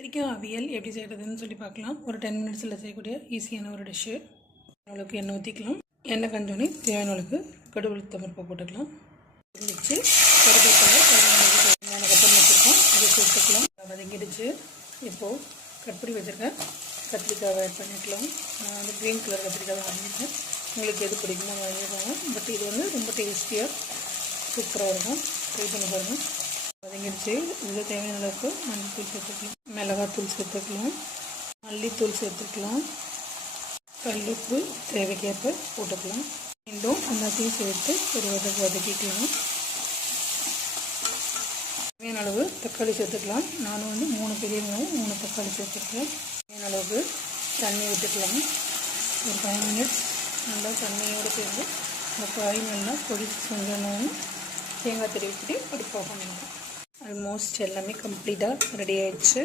கத்திரிக்காய் அவியல் எப்படி செய்கிறதுன்னு சொல்லி பார்க்கலாம். ஒரு 10 மினிட்ஸில் செய்யக்கூடிய ஈஸியான ஒரு டிஷ்ஷு. அளவுக்கு எண்ணெய் ஊற்றிக்கலாம். எண்ணெய் கஞ்சோனி தேவையான அளவுக்கு கடுகு உளுத்தம்பருப்பு போட்டுக்கலாம். வச்சு கருவேப்பிலை தேவையான கப்பல் வச்சுருக்கோம், அதை சேர்த்துக்கலாம். வதங்கிடுச்சு. இப்போது கட் பண்ணி வச்சுருக்கேன் கத்திரிக்காவை ஆட் பண்ணிக்கலாம். நான் வந்து க்ரீன் கலர் கத்திரிக்காவை வாங்கியிருக்கேன். உங்களுக்கு எது பிடிக்குமோ வாங்கிடுவாங்க. பட் இது வந்து ரொம்ப டேஸ்டியாக சூப்பராக இருக்கும். ட்ரை பண்ணி பாருங்கள். வதங்கிடுச்சு. இதில் தேவையான அளவுக்கு மஞ்சள் சேர்த்துக்கலாம், மிளகாத்தூள் சேர்த்துக்கலாம், மல்லித்தூள் சேர்த்துக்கலாம், கல்லுப்பு தேவைக்கேற்ப போட்டுக்கலாம். மீண்டும் எல்லாத்தையும் சேர்த்து ஒரு வதக்கிக்கலாம். தேவையான அளவு தக்காளி சேர்த்துக்கலாம். நான் வந்து 3 பெரிய வெங்காயம் 3 தக்காளி சேர்த்துருக்கேன். தேவையான அளவுக்கு தண்ணி விட்டுக்கலாம். ஒரு 5 மினிட்ஸ் நல்லா தண்ணியோடு சேர்ந்து இந்த காய் நல்லா கொதிச்சு செஞ்சோன்னு தேங்காய் திருவிட்டு படிப்பாக ஆல்மோஸ்ட் எல்லாமே கம்ப்ளீட்டாக ரெடி ஆகிடுச்சு.